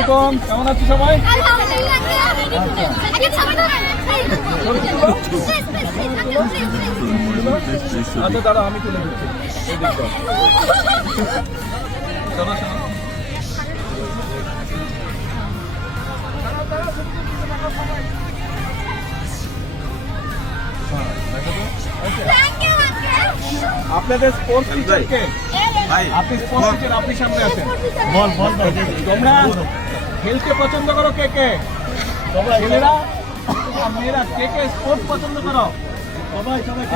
আলাইকুম, কেমন আছো সবাই? আচ্ছা দাঁড়া, আমি তুলে দিচ্ছি। এই দিকটা চলো শোনো। আপনাদের স্পোর্টস টিচার কে? আপনি স্পোর্টস টিচার, আপনি সামনে আছেন। তোমরা খেলতে পছন্দ করো কে কে? ছেলেরা আর মেয়েরা কে কে স্পোর্টস পছন্দ করো?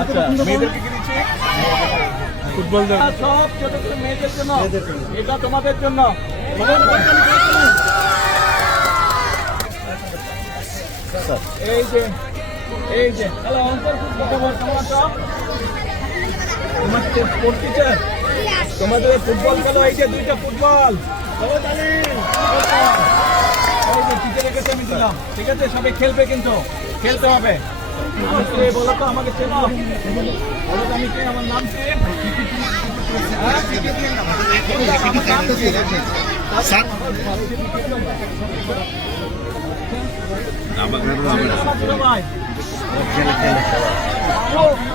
আচ্ছা, মেয়েদেরকে কি দিচ্ছি? ফুটবল। সব ছোট ছোট মেয়েদের জন্য, এটা তোমাদের জন্য। এই যে হ্যালো, কেমন আছো? তোমার স্পোর্টস টিচার, তোমাদের ফুটবল খেলো। এই যে দুইটা ফুটবল, টিচারের কাছে আমি দিলাম। ঠিক আছে, সবাই খেলবে, কিন্তু খেলতে হবে। বলো তো, আমাকে চেনো? বলো তো আমি কে, আমার নাম কি?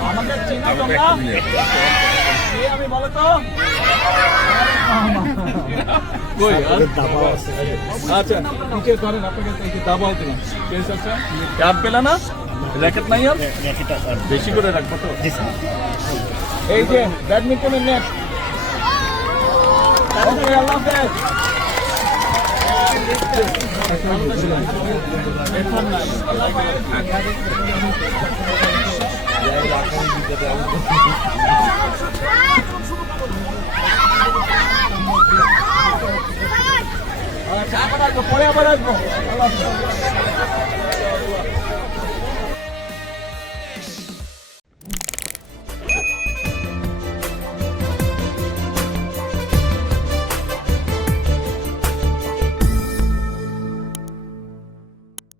আমাকে চেনো তোমরা? আমি বলো তো। আচ্ছা, টিচার করেন, আপনাকে দাবাও দিলাম। ক্যাপ পেলে না? র্যাকেট নাই আর বেশি করে রাখবো তো। এই যে ব্যাডমিন্টনের নেট। ওকে, আল্লাহ হাফেজ। পরে আবার আসবো।